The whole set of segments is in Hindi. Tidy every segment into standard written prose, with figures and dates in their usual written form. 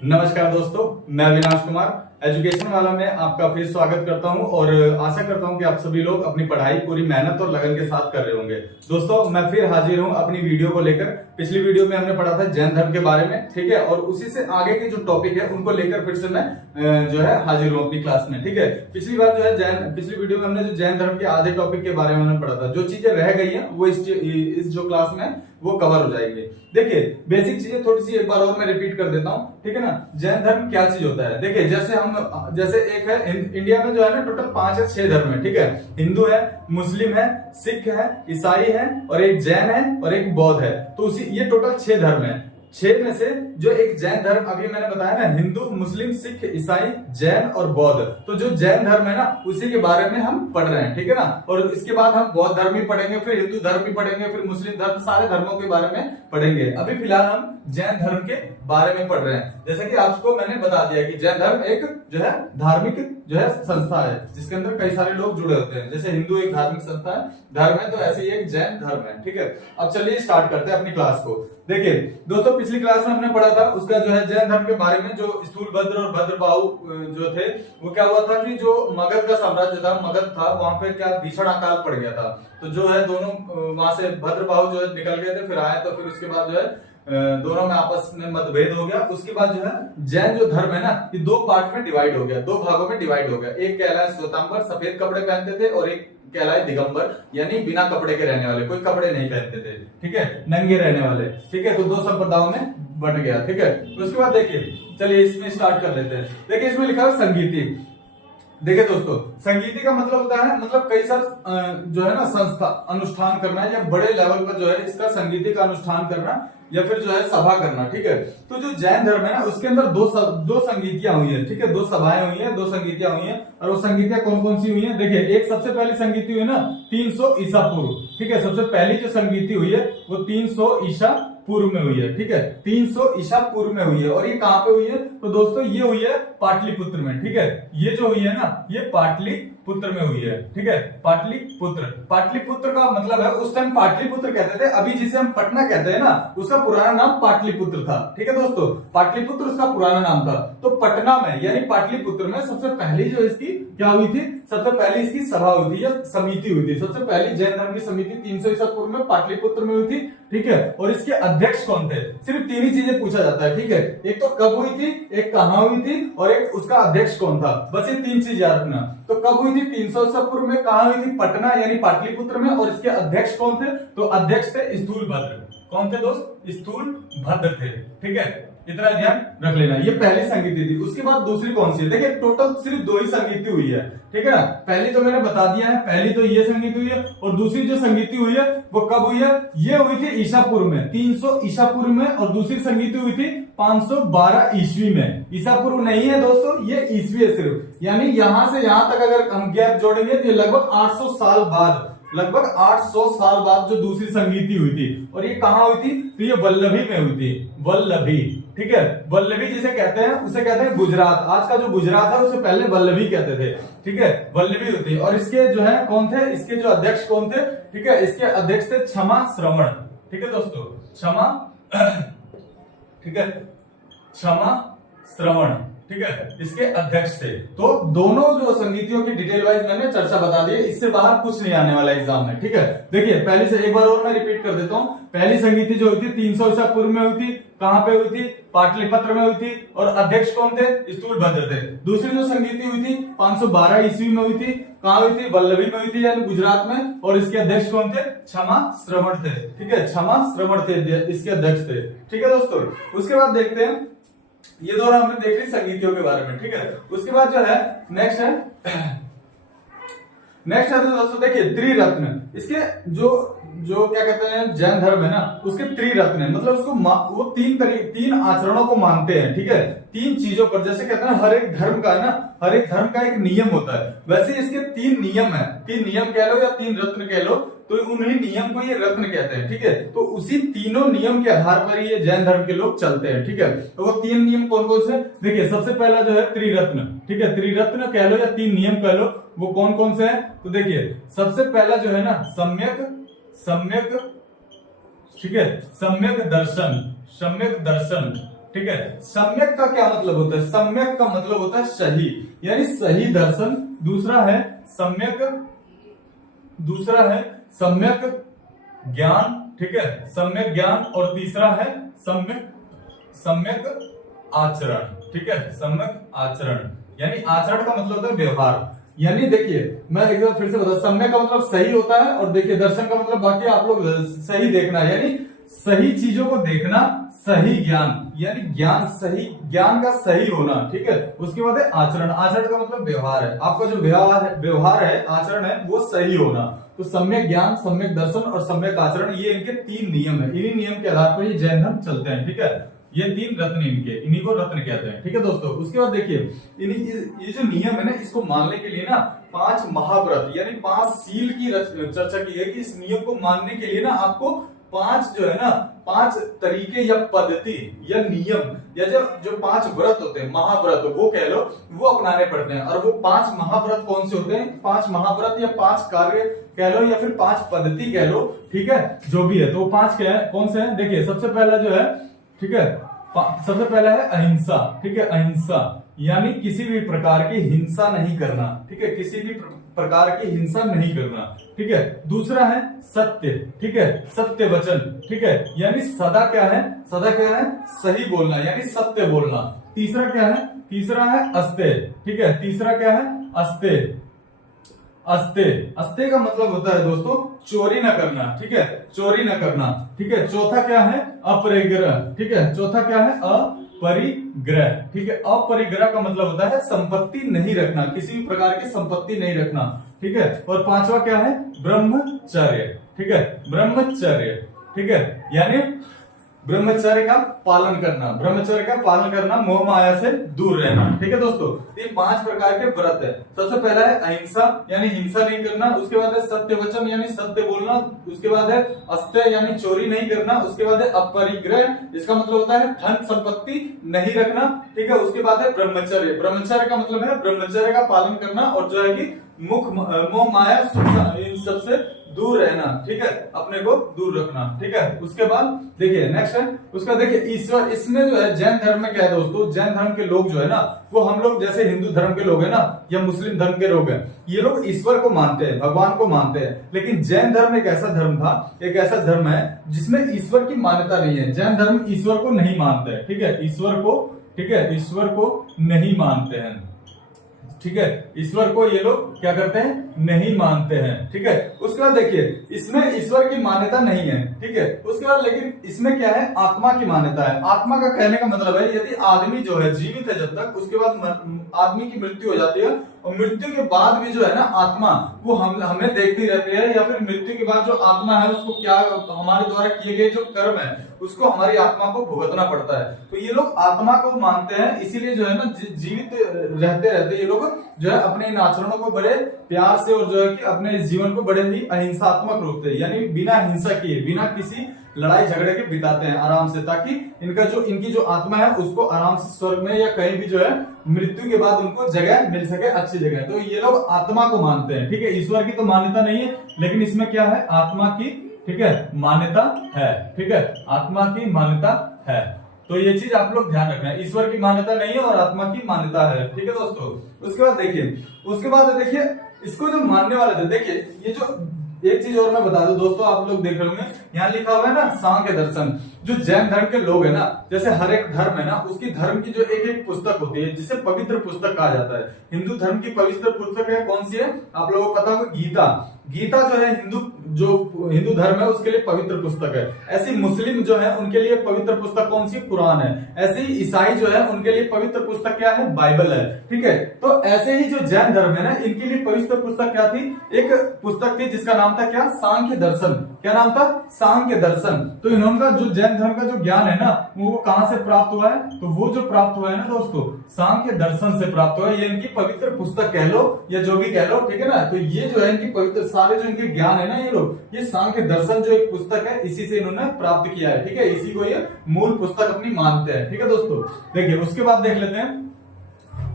नमस्कार दोस्तों, मैं अविनाश कुमार एजुकेशन वाला में आपका फिर स्वागत करता हूं और आशा करता हूं कि आप सभी लोग अपनी पढ़ाई पूरी मेहनत और लगन के साथ कर रहे होंगे। दोस्तों, मैं फिर हाजिर हूं अपनी वीडियो को लेकर। पिछली वीडियो में हमने पढ़ा था जैन धर्म के बारे में, ठीक है, और उसी से आगे के जो टॉपिक है उनको लेकर फिर से मैं जो है हाजिर हूं अपनी क्लास में, ठीक है। पिछली बार जो है पिछली वीडियो में हमने जो जैन धर्म के आधे टॉपिक के बारे में हमने पढ़ा था। जो चीजें रह गई है वो इस जो क्लास में वो कवर हो जाएंगे। देखिए, बेसिक चीजें थोड़ी सी एक बार और मैं रिपीट कर देता हूं, ठीक है ना। जैन धर्म क्या चीज होता है? देखिए, जैसे एक है इंडिया में जो है ना टोटल 5 या 6 धर्म है, ठीक है। हिंदू है, मुस्लिम है, सिख है, ईसाई है और एक जैन है और एक बौद्ध है। तो उसी ये टोटल 6 धर्म है। 6 में से जो एक जैन धर्म अभी मैंने बताया ना, हिंदू, मुस्लिम, सिख, ईसाई, जैन और बौद्ध, तो जो जैन धर्म है ना उसी के बारे में हम पढ़ रहे हैं, ठीक है ना। और इसके बाद हम बौद्ध धर्म भी पढ़ेंगे, फिर हिंदू धर्म भी पढ़ेंगे, फिर मुस्लिम धर्म, सारे धर्मों के बारे में पढ़ेंगे। अभी फिलहाल हम जैन धर्म के बारे में पढ़ रहे हैं। जैसे कि आपको मैंने बता दिया कि जैन धर्म एक जो है धार्मिक जो है संस्था है, जिसके अंदर कई सारे लोग जुड़े होते हैं। जैसे हिंदू एक धार्मिक संस्था है, धर्म है, तो ऐसे ही एक जैन धर्म है, ठीक है। अब चलिए स्टार्ट करते हैं अपनी क्लास को। देखिए दोस्तों, पिछली क्लास में हमने पढ़ा था उसका जो है जैन धर्म के बारे में, जो स्थूलभद्र और भद्रबाहु जो थे, वो क्या हुआ था कि जो मगध का साम्राज्य था, मगध था, वहां पे क्या भीषण अकाल पड़ गया था। तो जो है दोनों वहां से भद्रबाहु जो है निकल गए थे, फिर आए, तो फिर उसके बाद जो है दोनों में आपस में मतभेद हो गया। उसके बाद जो है जैन जो धर्म है ना, ये 2 पार्ट में डिवाइड हो गया, 2 भागों में डिवाइड हो गया। एक कहलाए श्वेतांबर, सफेद कपड़े पहनते थे, और एक कहलाए दिगंबर, यानी बिना कपड़े के रहने वाले, कोई कपड़े नहीं पहनते थे, ठीक है, नंगे रहने वाले, ठीक है। तो 2 संप्रदायों में बट गया, ठीक है। तो उसके बाद देखिए, चलिए इसमें स्टार्ट कर लेते हैं। देखिए इसमें लिखा है संगीति। देखिए दोस्तों, संगीति का मतलब होता है, मतलब कई सारे जो है ना संस्था अनुष्ठान करना, या बड़े लेवल पर जो है इसका संगीति का अनुष्ठान करना, या फिर जो है सभा करना, ठीक है। तो जो जैन धर्म है ना उसके अंदर दो संगीतियां हुई है, ठीक है, 2 सभाएं हुई है, 2 संगीतियां हुई है। और वो संगीतियां कौन कौन सी हुई है? देखिए, एक सबसे पहली संगीति हुई ना 300 ईसा पूर्व, ठीक है। सबसे पहली जो संगीति हुई है वो 300 ईसा पूर्व में हुई है, ठीक है, 300 ईसा पूर्व में हुई है। और ये कहां पे हुई है? तो दोस्तों ये हुई है पाटलिपुत्र में, ठीक है। ये जो हुई है ना, ये पाटलिपुत्र में हुई है, ठीक है, पाटलिपुत्र। पाटलिपुत्र का मतलब है, उस टाइम पाटलिपुत्र कहते थे, अभी जिसे हम पटना कहते हैं ना, उसका पुराना नाम पाटलिपुत्र था, ठीक है दोस्तों। पाटलिपुत्र उसका पुराना नाम था। तो पटना में यानी पाटलिपुत्र में सबसे पहली जो इसकी क्या हुई थी? सबसे पहली इसकी सभा हुई थी या समिति हुई थी। सबसे पहली जैन धर्म की समिति 300 ईसा पूर्व में पाटलिपुत्र में हुई थी, ठीक है। और इसके अध्यक्ष कौन थे? सिर्फ 3 ही चीजें पूछा जाता है, ठीक है। एक तो कब हुई थी, एक कहां हुई थी, और एक उसका अध्यक्ष कौन था। बस ये 3 चीज याद रखना। तो कब हुई थी? 300 ईसा पूर्व में। कहां हुई थी? पटना यानी पाटलिपुत्र में। और इसके अध्यक्ष कौन थे? तो अध्यक्ष थे स्थूलभद्र। कौन थे दोस्त? स्थूलभद्र थे, ठीक है। इतना ध्यान रख लेना। ये पहली संगीति थी। उसके बाद दूसरी कौन सी है? देखिए, टोटल सिर्फ 2 ही संगीति हुई है, ठीक है ना। पहली तो मैंने बता दिया है, पहली तो ये संगीति हुई है, और दूसरी जो संगीति हुई है वो कब हुई है? ये हुई थी ईसा पूर्व में, 300 ईसा पूर्व में। और दूसरी संगीति हुई थी 512 ईस्वी में। ईसा पूर्व नहीं है दोस्तों, ये ईस्वी है सिर्फ। यानी यहां से यहां तक अगर हम गैप जोड़ेंगे तो लगभग 800 साल बाद, लगभग 800 साल बाद जो दूसरी संगीति हुई थी। और ये कहां हुई थी? तो ये वल्लभी में हुई थी, वल्लभी, ठीक है। वल्लभी जिसे कहते हैं, उसे कहते हैं गुजरात। आज का जो गुजरात है उसे पहले वल्लभी कहते थे, ठीक है, वल्लभी हुई थी। और इसके जो है कौन थे? इसके जो अध्यक्ष कौन थे? ठीक है, इसके अध्यक्ष थे क्षमा श्रवण, ठीक है दोस्तों, क्षमा, ठीक है, क्षमा श्रवण, ठीक है, इसके अध्यक्ष थे। तो दोनों जो संगीतियों की डिटेल वाइज मैंने चर्चा बता दी है, इससे बाहर कुछ नहीं आने वाला एग्जाम में, ठीक है। देखिए, पहले से एक बार और मैं रिपीट कर देता हूं। पहली संगीति जो हुई थी 300 ईसा पूर्व में हुई थी। कहां पे हुई थी? पाटलिपुत्र में हुई थी। और अध्यक्ष कौन थे? स्थूलभद्र थे। दूसरी जो संगीति हुई थी 512 ईस्वी में हुई थी। कहां हुई थी? वल्लभी में हुई थी, यानी गुजरात में। और इसके अध्यक्ष कौन थे? क्षमा श्रवण थे, ठीक है, क्षमा श्रवण थे इसके अध्यक्ष थे, ठीक है दोस्तों। उसके बाद देखते हैं, ये दोनों हमने देख ली संगीतियों के बारे में, ठीक है। उसके बाद जो है नेक्स्ट है तो दोस्तों देखिए त्रिरत्न। इसके जो क्या कहते हैं जैन धर्म है ना, उसके त्रिरत्न है, मतलब उसको वो 3 आचरणों को मानते हैं, ठीक है, 3 चीजों पर। जैसे कहते हैं हर एक धर्म का है ना, हर एक धर्म का एक नियम होता है, वैसे इसके 3 नियम है। 3 नियम कह लो या 3 रत्न कह लो, तो उन्हीं नियम को ये रत्न कहते हैं, ठीक है। तो उसी तीनों नियम के आधार पर ये जैन धर्म के लोग चलते हैं, ठीक है। तो वो 3 नियम कौन कौन से? देखिए, सबसे पहला जो है त्रिरत्न, ठीक है, त्रिरत्न कह लो या 3 नियम कह लो, वो कौन कौन से हैं? तो देखिए, सबसे पहला जो है ना सम्यक, ठीक है, सम्यक दर्शन, ठीक है। सम्यक का क्या मतलब होता है? सम्यक का मतलब होता है सही, यानी सही दर्शन। दूसरा है सम्यक, दूसरा है सम्यक ज्ञान, ठीक है, सम्यक ज्ञान। और तीसरा है सम्यक आचरण, ठीक है, सम्यक आचरण। यानी आचरण का मतलब होता है व्यवहार। यानी देखिए मैं एक बार फिर से बता, सम्यक का मतलब सही होता है, और देखिए दर्शन का मतलब बाकी आप लोग सही देखना, यानी सही चीजों को देखना, सही ज्ञान, यानी ज्ञान, सही ज्ञान का सही होना, ठीक है। उसके बाद है आचरण। आचरण का मतलब व्यवहार है, आपका जो व्यवहार है, आचरण है, वो सही होना। तो सम्यक ज्ञान, सम्यक दर्शन और सम्यक आचरण, ये इनके 3 नियम है। इन्हीं नियम के आधार पर ये जैन धर्म चलते हैं, ठीक है। ये 3 रत्न इनके, इन्हीं को रत्न कहते हैं, ठीक है दोस्तों। उसके बाद देखिए ये जो नियम है ना, इसको मानने के लिए ना 5 महाव्रत यानी 5 सील की चर्चा की है कि इस नियम को मानने के लिए ना आपको 5 जो है ना 5 तरीके या पद्धति या नियम या जो 5 व्रत होते हैं, महाव्रत वो कह लो, वो अपनाने पड़ते हैं। और वो 5 महाव्रत कौन से होते हैं? 5 महाव्रत या 5 कार्य कह लो या फिर 5 पद्धति कह लो, ठीक है, जो भी है। तो 5 क्या है, कौन से हैं? देखिए सबसे पहला जो है, ठीक है, सबसे पहला है अहिंसा, ठीक है, अहिंसा यानी किसी भी प्रकार की हिंसा नहीं करना, ठीक है, किसी भी प्रकार की हिंसा नहीं करना, ठीक है। दूसरा है सत्य, ठीक है, सत्य वचन, ठीक है, यानी सदा क्या है, सदा क्या है, सही बोलना, यानी सत्य बोलना। तीसरा क्या है? तीसरा है अस्तेय, ठीक है, तीसरा क्या है? अस्तेय। अस्तेय का मतलब होता है दोस्तों चोरी न करना, ठीक है, चोरी न करना, ठीक है। चौथा क्या है? अपरिग्रह, ठीक है, चौथा क्या है? अपरिग्रह, ठीक है। अपरिग्रह का मतलब होता है संपत्ति नहीं रखना, किसी भी प्रकार की संपत्ति नहीं रखना, ठीक है। और 5वां क्या है? ब्रह्मचर्य, ठीक है, ब्रह्मचर्य, ठीक है, यानी ब्रह्मचर्य का पालन करना, ब्रह्मचर्य का पालन करना, मोह माया से दूर रहना, ठीक है दोस्तों। ये 5 प्रकार के व्रत है। सबसे पहला है अहिंसा यानी हिंसा नहीं करना, उसके बाद है सत्य वचन यानी सत्य बोलना, उसके बाद है अस्तेय यानी चोरी नहीं करना, उसके बाद है अपरिग्रह, इसका मतलब होता है धन संपत्ति नहीं रखना, ठीक है। उसके बाद है ब्रह्मचर्य, ब्रह्मचर्य का मतलब है ब्रह्मचर्य का पालन करना और जो है कि मोह माया इन सबसे दूर रहना, ठीक है, अपने को दूर रखना, ठीक है। उसके बाद देखिए नेक्स्ट है उसका, देखिए ईश्वर, इसमें जो है जैन धर्म में क्या है दोस्तों, जैन धर्म के लोग जो है ना, वो हम लोग जैसे हिंदू धर्म के लोग है ना या मुस्लिम धर्म के लोग हैं, ये लोग ईश्वर को मानते हैं, भगवान को मानते हैं। लेकिन जैन धर्म एक ऐसा धर्म था, एक ऐसा धर्म है जिसमें ईश्वर की मान्यता नहीं है। जैन धर्म ईश्वर को नहीं मानते हैं, ठीक है, ईश्वर को, ठीक है, ईश्वर को नहीं मानते हैं, ठीक है, ईश्वर को ये लोग क्या करते हैं? नहीं मानते हैं, ठीक है। उसके बाद देखिए इसमें ईश्वर की मान्यता नहीं है, ठीक है। उसके बाद लेकिन इसमें क्या है? आत्मा की मान्यता है। आत्मा का कहने का मतलब है यदि आदमी जो है जीवित है जब तक, उसके बाद आदमी की मृत्यु हो जाती है और मृत्यु के बाद भी जो है ना आत्मा वो हमें देखती रहती है, या फिर मृत्यु के बाद जो आत्मा है उसको क्या हमारे द्वारा किए गए जो कर्म है उसको हमारी आत्मा को भुगतना पड़ता है। तो ये लोग आत्मा को मानते हैं, इसीलिए जो है ना जीवित रहते रहते ये लोग जो है अपने इन आचरणों को बड़े प्यार से और जो है कि अपने जीवन को बड़े ही अहिंसात्मक रूप से यानी बिना हिंसा किए, बिना किसी लड़ाई झगड़े के बिताते हैं आराम से, ताकि इनकी जो आत्मा है उसको आराम से स्वर्ग में या कहीं भी जो है मृत्यु के बाद उनको जगह मिल सके, अच्छी जगह। तो ये लोग आत्मा को मानते हैं, ठीक है। ईश्वर की तो मान्यता नहीं है, लेकिन इसमें क्या है? आत्मा की, ठीक है, मान्यता है, ठीक है, आत्मा की मान्यता है। तो ये चीज आप लोग ध्यान रखना है, ईश्वर की मान्यता नहीं है और आत्मा की मान्यता है, ठीक है दोस्तों। उसके बाद देखिए इसको जो मानने वाले थे, देखिए ये जो एक चीज और मैं बता दूं दोस्तों, आप लोग देख रहे होंगे यहाँ लिखा हुआ है ना सांख्य दर्शन। जो जैन धर्म के लोग है ना, जैसे हर एक धर्म है ना उसकी धर्म की जो एक एक पुस्तक होती है जिसे पवित्र पुस्तक कहा जाता है। हिंदू धर्म की पवित्र पुस्तक है कौन सी है? आप लोगों को पता होगा, गीता। गीता जो है हिंदू धर्म है उसके लिए पवित्र पुस्तक है। ऐसी मुस्लिम जो है उनके लिए पवित्र पुस्तक कौन सी? कुरान है। ऐसे ही ईसाई जो है उनके लिए पवित्र पुस्तक क्या है? बाइबल है, ठीक है। तो ऐसे ही जो जैन धर्म है ना इनके लिए पवित्र पुस्तक क्या थी? एक पुस्तक थी जिसका नाम था क्या? सांख्य दर्शन। क्या नाम था? सांख्य दर्शन। तो इन्होंने जो जैन धर्म का जो ज्ञान है ना वो कहां से प्राप्त हुआ है? तो वो जो प्राप्त हुआ है ना दोस्तों सांख्य दर्शन से प्राप्त हुआ है। ये इनकी पवित्र पुस्तक कह लो या जो भी कह लो, ठीक है ना। तो ये जो है इनकी पवित्र सारे जो इनके ज्ञान है ना ये लोग, ये सांख्य दर्शन जो एक पुस्तक है इसी से इन्होंने प्राप्त किया है, ठीक है। इसी को ये मूल पुस्तक अपनी मानते हैं, ठीक है दोस्तों। देखिए उसके बाद देख लेते हैं,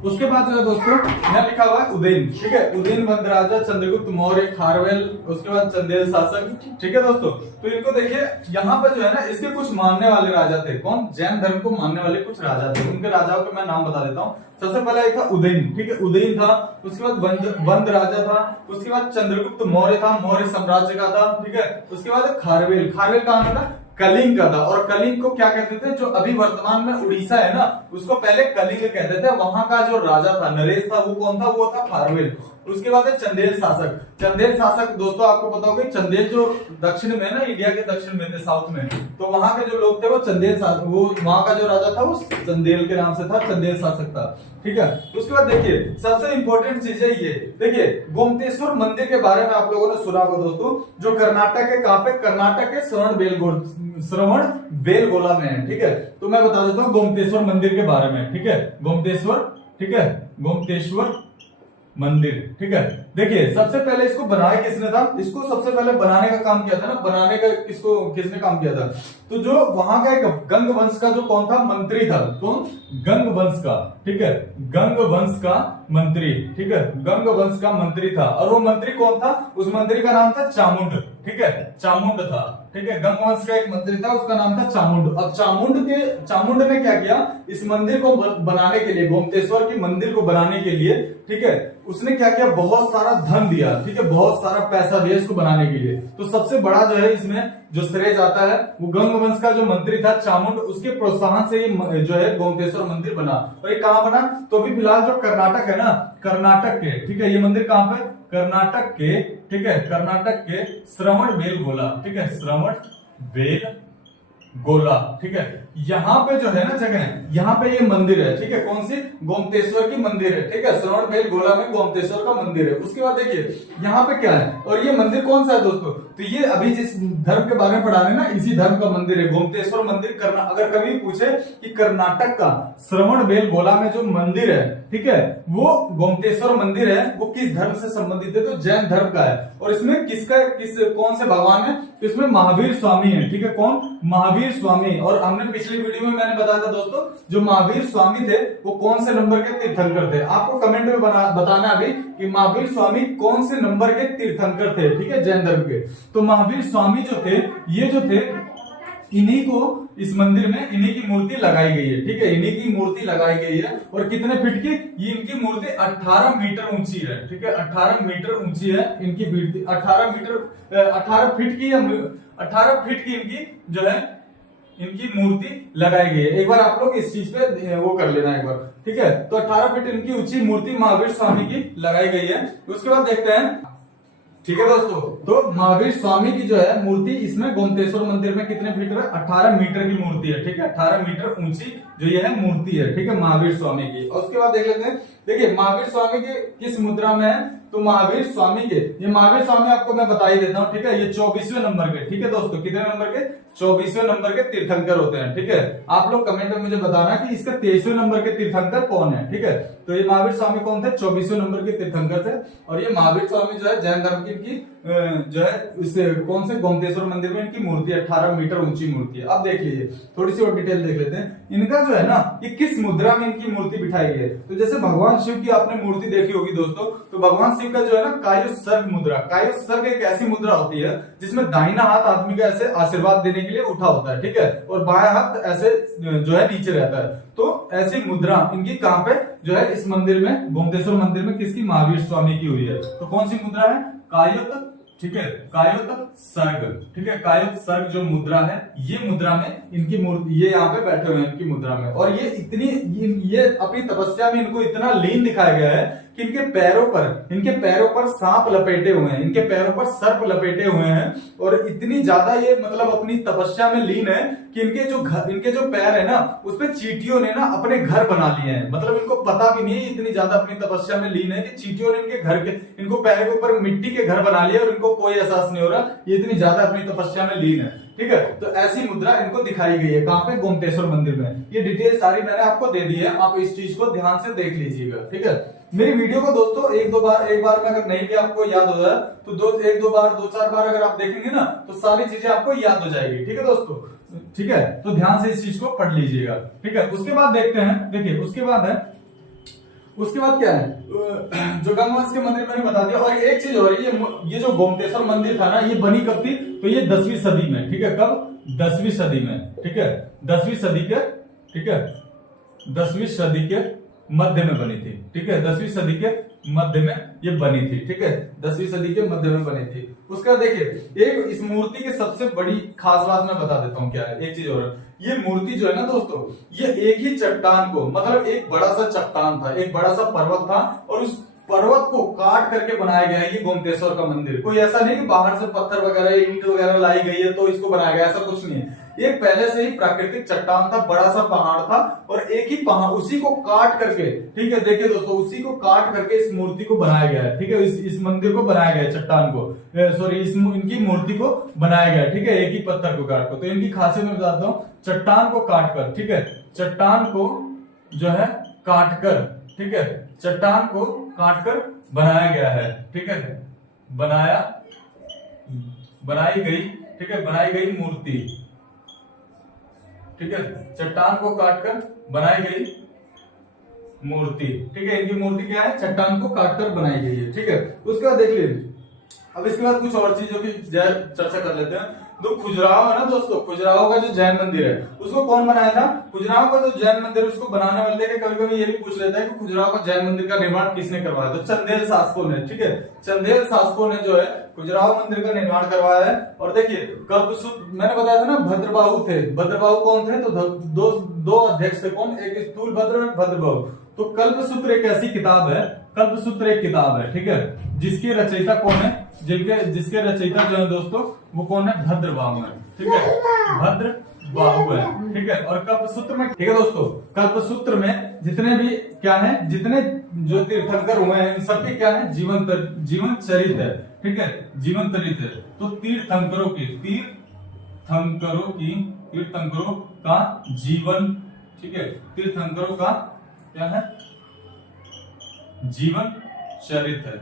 उसके बाद जो है दोस्तों यहाँ लिखा हुआ है उदयन, ठीक है, उदयन वंद राजा चंद्रगुप्त मौर्य खारवेल, उसके बाद चंदेल शासक, ठीक है दोस्तों। तो इनको देखिए यहाँ पर जो है ना इसके कुछ मानने वाले राजा थे, कौन, जैन धर्म को मानने वाले कुछ राजा थे, उनके राजाओं के मैं नाम बता देता हूँ। सबसे पहला एक था उदयन, ठीक है, उदयन था, उसके बाद वंद राजा था, उसके बाद चंद्रगुप्त मौर्य था, मौर्य साम्राज्य का था, ठीक है, उसके बाद खारवेल, खारवेल कहाँ था, कलिंग का था, और कलिंग को क्या कहते थे, जो अभी वर्तमान में उड़ीसा है ना उसको पहले कलिंग कहते थे, वहां का जो राजा था नरेश था वो कौन था, वो था खारवेल। उसके बाद है चंदेल शासक, चंदेल शासक दोस्तों आपको पता होगा चंदेल जो दक्षिण में ना, इंडिया के दक्षिण में थे, साउथ में, तो वहां के जो लोग थे वो चंदेल शासक, वो वहां का जो राजा था वो चंदेल के नाम से था, चंदेल शासक था, ठीक है। उसके बाद देखिए सबसे इंपॉर्टेंट चीज है ये, देखिए गोमतेश्वर मंदिर के बारे में आप लोगों ने सुना होगा दोस्तों, जो कर्नाटक के कहां पे, कर्नाटक के श्रवण बेलगोला में है, ठीक है। तो मैं बता देता हूँ गोमतेश्वर मंदिर के बारे में, ठीक है, गोमतेश्वर, ठीक है, गोमतेश्वर मंदिर, ठीक है। देखिए सबसे पहले इसको बनाया किसने था, इसको सबसे पहले बनाने का काम किया था ना, बनाने का इसको किसने काम किया था, तो जो वहां का एक गंग वंश का जो कौन था, मंत्री था, कौन, गंग वंश का, ठीक है, गंग वंश का मंत्री, ठीक है, गंग वंश का मंत्री था, और वो मंत्री कौन था, उस मंत्री का नाम था चामुंड, ठीक है, चामुंड था, ठीक है, गंग वंश का एक मंत्री था उसका नाम था चामुंड। अब चामुंड ने क्या किया, इस मंदिर को बनाने के लिए, गोमतेश्वर की मंदिर को बनाने के लिए, ठीक है, उसने क्या किया, बहुत सारा धन दिया, ठीक है, बहुत सारा पैसा दिया इसको बनाने के लिए। तो सबसे बड़ा जो है इसमें जो श्रेय जाता है वो गंग वंश का जो मंत्री था चामुंड, उसके प्रोत्साहन से ये जो है गोमतेश्वर मंदिर बना। और ये कहां बना, तो अभी फिलहाल जो कर्नाटक है ना, कर्नाटक के, ठीक है, ये मंदिर कहां पे, कर्नाटक के, ठीक है, कर्नाटक के श्रवण बेलगोला, ठीक है, श्रवण बेलगोला, ठीक है, यहाँ पे जो है ना जगह, यहाँ पे ये मंदिर है, ठीक है, कौन सी, गोमतेश्वर की मंदिर है, ठीक है, श्रवण बेलगोला में गोमतेश्वर का मंदिर है। उसके बाद देखिए यहाँ पे क्या है, और ये मंदिर कौन सा है दोस्तों, तो ये अभी जिस धर्म के बारे में पढ़ा रहे हैं ना, इसी धर्म का मंदिर है, गोमतेश्वर मंदिर। अगर कभी पूछे कि कर्नाटक का श्रवण बेलगोला में जो मंदिर है, ठीक है, वो गोमतेश्वर मंदिर है, वो किस धर्म से संबंधित है, तो जैन धर्म का है। और इसमें कौन से भगवान है, तो इसमें महावीर स्वामी है, ठीक है, कौन, महावीर स्वामी। और हमने पिछली वीडियो में मैंने बताया था दोस्तों, जो महावीर स्वामी थे वो कौन से नंबर के तीर्थंकर थे, आपको कमेंट में बताना अभी कि महावीर स्वामी कौन से नंबर के तीर्थंकर थे, ठीक है, जैन धर्म के। तो महावीर स्वामी जो थे, ये जो थे, इन्हीं को इस मंदिर में इन्हीं की मूर्ति लगाई गई है, ठीक है, इन्हीं की मूर्ति लगाई गई है। और कितने फीट की, ये इनकी मूर्ति 18 मीटर ऊंची है, ठीक है, 18 मीटर ऊंची है इनकी मूर्ति, 18 फीट की, 18 फीट की इनकी जो है इनकी मूर्ति लगाई गई है। एक बार आप लोग इस चीज पे वो कर लेना एक बार, ठीक है। तो 18 फीट इनकी ऊंची मूर्ति महावीर स्वामी की लगाई गई है। उसके बाद देखते हैं, ठीक है दोस्तों, तो महावीर स्वामी की जो है मूर्ति इसमें गोमतेश्वर मंदिर में कितने फीट है, 18 मीटर की मूर्ति है, ठीक है, 18 मीटर ऊंची जो ये है मूर्ति है, ठीक है, महावीर स्वामी की। और उसके बाद देख लेते हैं, देखिए महावीर स्वामी के किस मुद्रा में है, तो महावीर स्वामी के, ये महावीर स्वामी आपको मैं बता ही देता हूँ, ठीक है, ये 24वें नंबर के, ठीक है दोस्तों, कितने नंबर के, 24वें नंबर के तीर्थंकर होते हैं, ठीक है। आप लोग कमेंट में मुझे बताना कि इसका 23वें नंबर के तीर्थंकर कौन है, ठीक है। तो ये महावीर स्वामी कौन थे, 24वें नंबर के तीर्थंकर थे। और ये महावीर स्वामी जो है जैन धर्म की इनकी जो है इस कौन से गोमतेश्वर मंदिर में इनकी मूर्ति 18 मीटर ऊंची मूर्ति है। अब देख लीजिए थोड़ी सी और डिटेल देख लेते हैं, इनका जो है ना ये किस मुद्रा में इनकी मूर्ति बिठाई गई है। तो जैसे भगवान शिव की आपने मूर्ति देखी होगी दोस्तों, तो भगवान शिव का जो है ना कायोत्सर्ग मुद्रा, कायोत्सर्ग एक ऐसी मुद्रा होती है जिसमें दाहिना हाथ आदमी का ऐसे आशीर्वाद देने के लिए उठा होता है, ठीक है, और बायां हाथ ऐसे जो है नीचे रहता है। तो ऐसी मुद्रा इनकी कहां पे जो है इस मंदिर में, गोमतेश्वर मंदिर में किसकी, महावीर स्वामी की हुई है। तो कौन सी मुद्रा है, कायोत, ठीक है, कायोत सर्ग, ठीक है, कायोत सर्ग जो मुद्रा है, ये मुद्रा में इनकी मूर्ति, ये यहाँ पे बैठे हुए हैं इनकी मुद्रा में। और ये इतनी ये अपनी तपस्या में इनको इतना लीन दिखाया गया है कि इनके पैरों पर सांप लपेटे हुए हैं, इनके पैरों पर सर्प लपेटे हुए हैं। और इतनी ज्यादा ये मतलब अपनी तपस्या में लीन है कि इनके जो पैर है ना उस पे चींटियों ने ना अपने घर बना लिए हैं। मतलब इनको पता भी नहीं है, इतनी ज्यादा अपनी तपस्या में लीन है कि चींटियों ने इनको पैर के ऊपर मिट्टी के घर बना लिया और इनको कोई एहसास नहीं हो रहा, ये इतनी ज्यादा अपनी तपस्या में लीन है, ठीक है। तो ऐसी मुद्रा इनको दिखाई गई है कहां पे, गोमतेश्वर मंदिर में। ये डिटेल सारी मैंने आपको दे दी है, आप इस चीज को ध्यान से देख लीजिएगा, ठीक है। मेरी वीडियो को दोस्तों एक बार में अगर नहीं भी आपको याद हो जाए तो दो चार बार अगर आप देखेंगे ना तो सारी चीजें आपको याद हो जाएगी, ठीक है दोस्तों, ठीक है। तो ध्यान से इस चीज को पढ़ लीजिएगा, ठीक है। उसके बाद देखते हैं, देखिए उसके बाद है उसके बाद क्या है, जो गंगवंश के मंदिर मैंने बता दिया। और एक चीज हो रही है, ये जो गोमतेश्वर मंदिर था ना, ये बनी कब थी, तो ये 10वीं सदी में, ठीक है, कब, 10वीं सदी में, ठीक है, 10वीं सदी के, ठीक है, 10वीं सदी के मध्य में बनी थी, ठीक है, 10वीं सदी के मध्य में ये बनी थी, ठीक है, 10वीं सदी के मध्य में बनी थी। उसका देखिए, एक इस मूर्ति की सबसे बड़ी खास बात मैं बता देता हूँ क्या है। एक चीज और, ये मूर्ति जो है ना दोस्तों, ये एक ही चट्टान को, मतलब एक बड़ा सा चट्टान था, एक बड़ा सा पर्वत था, और उस पर्वत को काट करके बनाया गया है ये गोमतेश्वर का मंदिर। कोई ऐसा नहीं कि बाहर से पत्थर वगैरह, ईंट वगैरह लाई गई है तो इसको बनाया गया, ऐसा कुछ नहीं है। ये पहले से ही प्राकृतिक चट्टान था, बड़ा सा पहाड़ था, और एक ही पहाड़, उसी को काट करके, ठीक है, देखिए दोस्तों, उसी को काट करके इस मूर्ति को बनाया गया है, ठीक है, इस मंदिर को बनाया गया है, चट्टान को, सॉरी, इनकी मूर्ति को बनाया गया है, ठीक है, एक ही पत्थर को काट कर। तो इनकी खासियत मैं बताता हूँ, चट्टान को काट कर, ठीक है, चट्टान को जो है काट कर, ठीक है, चट्टान को काट कर बनाया गया है, ठीक है, बनाई गई, ठीक है, बनाई गई मूर्ति, ठीक है, चट्टान को काटकर बनाई गई मूर्ति, ठीक है, इनकी मूर्ति क्या है, चट्टान को काटकर बनाई गई है, ठीक है। उसके बाद देख लीजिए, अब इसके बाद कुछ और चीजों की चर्चा कर लेते हैं। तो खजुराहो है ना दोस्तों, खजुराहो का जो जैन मंदिर है, उसको कौन बनाया था, खजुराहो का जो जैन मंदिर है उसको बनाने वाले के कभी कभी ये भी पूछ लेता है कि खजुराहो का जैन मंदिर का निर्माण किसने करवाया, तो चंदेल शासकों ने, ठीक है, चंदेल शासकों ने जो है खजुराहो मंदिर का निर्माण करवाया है। और देखिए, कल्पसूत्र मैंने बताया था ना, भद्रबाहु थे, भद्रबाहु कौन थे, तो दो अध्यक्ष थे, कौन, एक स्थूलभद्र और भद्रबाहु। तो कल्पसूत्र एक ऐसी किताब है, कल्पसूत्र एक किताब है, ठीक है, जिसकी रचयिता कौन है, जिसके रचयिता जो है दोस्तों, वो कौन है, भद्रबाहु है, ठीक है, भद्रबाहु है, ठीक है। और कल्पसूत्र में, ठीक है दोस्तों, कल्पसूत्र में जितने भी क्या है, जितने जो तीर्थंकर हुए हैं, इन सबके क्या है, जीवन चरित है, ठीक है, जीवन चरित है। तो तीर्थंकरों का जीवन, ठीक है, तीर्थंकरों का क्या है, जीवन चरित है,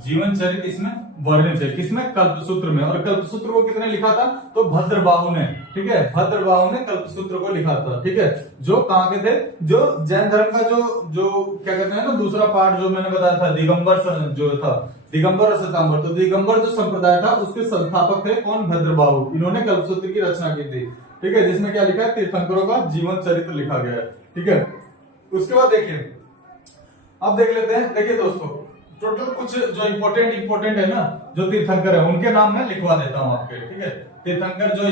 जीवन चरित इसमें वर्णित है, किसमें, कल्पसूत्र में। और कल्पसूत्र को किसने लिखा था, तो भद्रबाहु ने, ठीक है, भद्रबाहु ने कल्पसूत्र को लिखा था, ठीक है, जो कहाँ के थे, जो जैन धर्म का जो क्या कहते हैं ना, दूसरा पार्ट जो मैंने बताया था, दिगंबर जो था, दिगंबर और श्वेतांबर, तो दिगंबर जो संप्रदाय था उसके संस्थापक थे कौन, भद्रबाहु। इन्होंने कल्पसूत्र की रचना की थी, ठीक है, जिसमें क्या लिखा है, तीर्थंकरों का जीवन चरित्र लिखा गया है, ठीक है। उसके बाद देखिए, अब देख लेते हैं, देखिए दोस्तों, टोटल कुछ जो इम्पोर्टेंट है ना, जो तीर्थंकर है उनके नाम मैं लिखवा देता हूं आपके, ठीक है, तीर्थंकर जो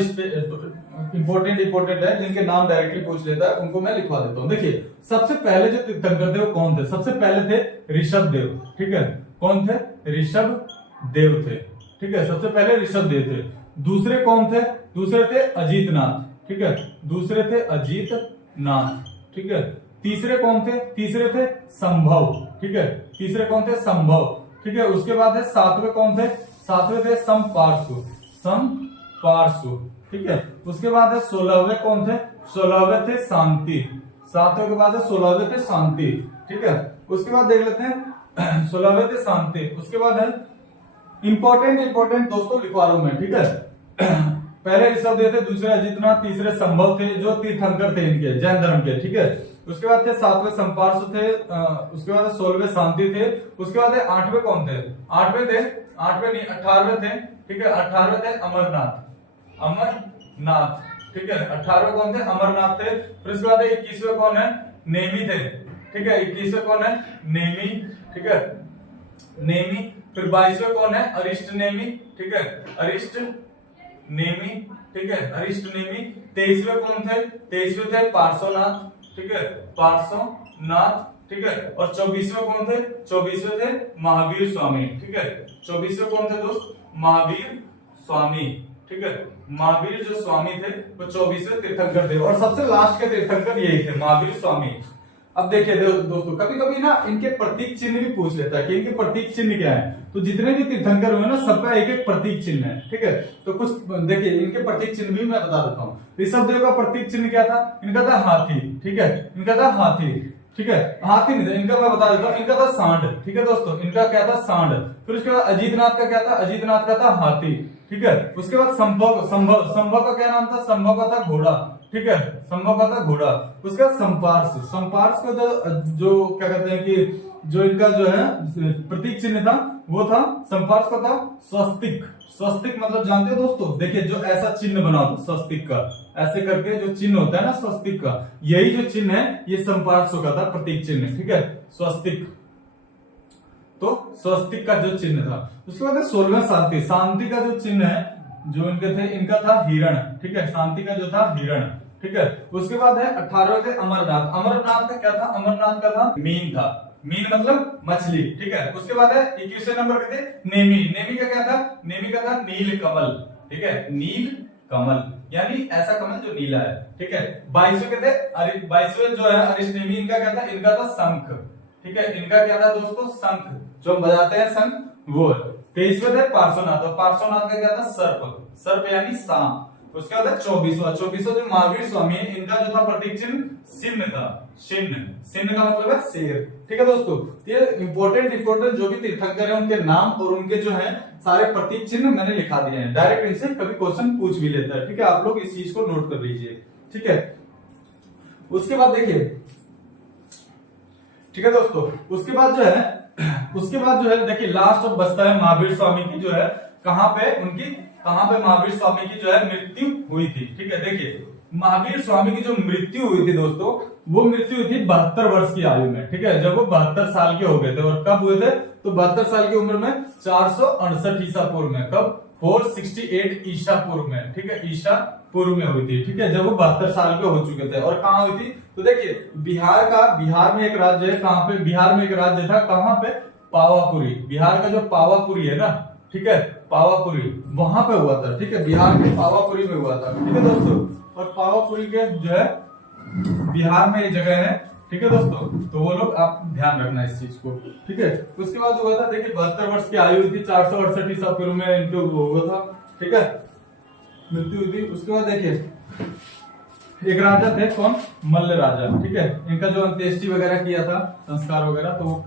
इम्पोर्टेंट है, जिनके नाम डायरेक्टली पूछ लेता है, उनको मैं लिखवा देता हूं। देखिए, सबसे पहले जो तीर्थंकर थे वो कौन थे, सबसे पहले थे ऋषभ देव, ठीक है, कौन थे, ऋषभ देव थे, ठीक है, सबसे पहले ऋषभ देव थे। दूसरे कौन थे, दूसरे थे अजीतनाथ, ठीक है, दूसरे थे अजीतनाथ, ठीक है। तीसरे कौन थे, तीसरे थे संभव, ठीक है, तीसरे कौन थे, संभव, ठीक है। उसके बाद है सातवें कौन थे, सातवें थे संपार्शु, ठीक है। उसके बाद है 16वें कौन थे, 16वें थे शांति, सातवें के बाद है 16वें थे शांति, ठीक है। उसके बाद देख लेते हैं 16वें थे शांति। उसके बाद है इंपॉर्टेंट दोस्तों लिखवा रहा हूं मैं, ठीक है। पहले ऋषभ देव थे, दूसरे अजितनाथ, तीसरे संभव थे, जो तीर्थंकर थे इनके जैन धर्म के, ठीक है। उसके बाद थे सातवें संपार्श्व थे, उसके बाद 16वें शांति थे। उसके बाद 8वें कौन थे, 8वें नहीं 18वें थे, ठीक है, 18वें थे अमरनाथ, ठीक है, 18वें कौन थे, अमरनाथ थे। फिर उसके बाद 21वें कौन है, नेमी थे, ठीक है, 21वें कौन है, नेमी, ठीक है, नेमी। फिर 22वें कौन है, अरिष्ट नेमी, ठीक है, अरिष्ट नेमी, ठीक है, अरिष्ट नेमी। 23वें कौन थे, 23वें थे पार्श्वनाथ, ठीक है, पार्श्वनाथ, ठीक है। और 24वें कौन थे, 24वें थे महावीर स्वामी, ठीक है, 24वें कौन थे दोस्त, महावीर स्वामी, ठीक है, महावीर जो स्वामी थे वो 24वें तीर्थंकर थे। और सबसे लास्ट के तीर्थंकर यही थे, महावीर स्वामी। अब देखिए दोस्तों, कभी कभी ना इनके प्रतीक चिन्ह भी पूछ लेता है कि इनके प्रतीक चिन्ह क्या है। तो जितने भी तीर्थंकर हुए ना, सबका एक एक प्रतीक चिन्ह है, ठीक है। तो कुछ देखिए, इनके प्रतीक चिन्ह भी मैं बता देता हूँ। ऋषभ देव का प्रतीक चिन्ह क्या था, इनका था हाथी, ठीक है, इनका था हाथी, ठीक है, हाथी नहीं था इनका, मैं बता देता हूँ, इनका था सांड, ठीक है दोस्तों, इनका क्या था, सांड। फिर उसके बाद अजीतनाथ का क्या था, अजीतनाथ का था हाथी, ठीक है। उसके बाद संभव का क्या नाम था, संभव का था घोड़ा, ठीक है, संभव का था घोड़ा। उसका संपार्श, संपार्श को जो क्या कहते हैं कि जो इनका जो है प्रतीक चिन्ह था वो था, संपार्श का था स्वस्तिक। स्वस्तिक मतलब जानते हो दोस्तों, देखिए जो ऐसा चिन्ह बना होता स्वस्तिक का, ऐसे करके जो चिन्ह होता है ना स्वस्तिक का, यही जो चिन्ह है ये संपार्श का था, प्रतीक चिन्ह, ठीक है, स्वस्तिक। तो स्वस्तिक का जो चिन्ह था। उसके बाद 16वां शांति, शांति का जो चिन्ह है जो इनके थे, इनका था हिरण, ठीक है, शांति का जो था हिरण, ठीक है। उसके बाद है 18वें थे अमरनाथ। अमरनाथ का क्या था, अमरनाथ का था मीन था, मीन मतलब मछली, ठीक है। उसके बाद है 21वें नंबर के थे नेमी। नेमी का क्या था, नेमी का था नील कमल, ठीक है, नील कमल यानी ऐसा कमल जो नीला है, ठीक है। 22वें के थे 22वें जो है अरिष्टनेमी, इनका क्या था, इनका था शंख, ठीक है, इनका क्या था दोस्तों, शंख जो हम बजाते हैं शंख वो है। 23वें थे पार्श्वनाथ, और पार्श्वनाथ का क्या था, सर्प, सर्प यानी सांप। उसके बाद 24वां जो महावीर स्वामी है, इनका जो था प्रतीक चिन्ह सिंह था, सिंह, सिंह का मतलब है शेर, ठीक है दोस्तों। ये इंपोर्टेंट जो भी तीर्थंकर हैं उनके नाम और उनके जो है सारे प्रतीक चिन्ह मैंने लिखा दिए हैं, डायरेक्ट इनसे कभी क्वेश्चन पूछ भी लेता है, ठीक है, आप लोग इस चीज को नोट कर लीजिए, ठीक है। उसके बाद देखिए, ठीक है दोस्तों, उसके बाद जो है देखिए लास्ट अब बचता है महावीर स्वामी की जो है कहां पे महावीर स्वामी की जो है मृत्यु हुई थी, ठीक है। देखिए महावीर स्वामी की जो मृत्यु हुई थी दोस्तों, वो मृत्यु हुई थी 72 वर्ष की आयु में, ठीक है, जब वो 72 साल के हो गए थे। और कब हुए थे, तो 72 साल की उम्र में 468 ईसा पूर्व में, कब 468 ईसा पूर्व में, ठीक है, ईसा पूर्व में हुई थी, ठीक है, जब वो 72 साल के हो चुके थे। और कहाँ हुई थी, तो देखिए बिहार में एक राज्य है, कहाँ पे, बिहार में एक राज्य था, कहाँ पे, पावापुरी, बिहार का जो पावापुरी है ना, ठीक है, पावापुरी वहां पे हुआ था, ठीक है, बिहार के पावापुरी में हुआ था, ठीक है दोस्तों। और पावापुरी के जो है बिहार में ये जगह है, ठीक है दोस्तों, तो वो लोग आप ध्यान रखना इस चीज को, ठीक है। उसके बाद जो हुआ था, देखिए 72 वर्ष की आयु थी, 468 ईसा पूर्व में इनको हुआ था, ठीक है, मृत्यु हुई थी। उसके बाद देखिए एक राजा थे, कौन, मल्ल राजा, ठीक है, इनका जो अंत्येष्टि वगैरह किया था, संस्कार वगैरह, तो वो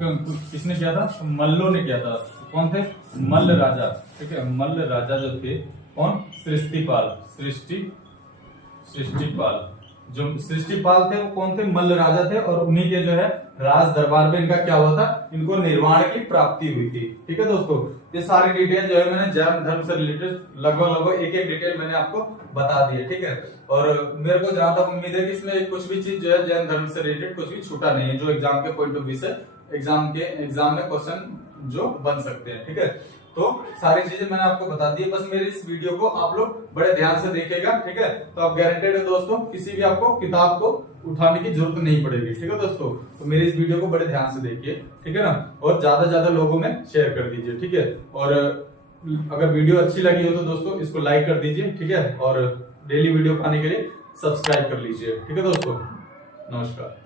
किसने किया था, मल्लों ने किया था। कौन थे, मल्ल राजा, ठीक है, मल्ल राजा जो थे, कौन, सृष्टिपाल, सृष्टिपाल, जो सृष्टिपाल थे वो कौन थे, मल्ल राजा थे। और उन्हीं के जो है राज दरबार में इनका क्या हुआ था, इनको निर्वाण की प्राप्ति हुई थी, ठीक है दोस्तों। ये सारी डिटेल जो है मैंने जैन धर्म से रिलेटेड लगभग एक डिटेल मैंने आपको बता दी है, ठीक है। और मेरे को जहां तक उम्मीद है कि इसमें कुछ भी चीज जो है जैन धर्म से रिलेटेड कुछ भी छूटा नहीं है, जो एग्जाम के पॉइंट ऑफ व्यू से एग्जाम में क्वेश्चन जो बन सकते हैं, ठीक है। तो सारी चीजें मैंने आपको बता दी है, बस मेरी इस वीडियो को आप लोग बड़े ध्यान से देखिएगा, ठीक है। तो आप गारंटेड है दोस्तों, किसी भी आपको किताब को उठाने की जरूरत नहीं पड़ेगी, ठीक है दोस्तों। तो मेरी इस वीडियो को बड़े ध्यान से देखिए, ठीक है ना, और ज्यादा लोगों में शेयर कर दीजिए, ठीक है। और अगर वीडियो अच्छी लगी हो तो दोस्तों इसको लाइक कर दीजिए, ठीक है, और डेली वीडियो पाने के लिए सब्सक्राइब कर लीजिए, ठीक है दोस्तों। नमस्कार।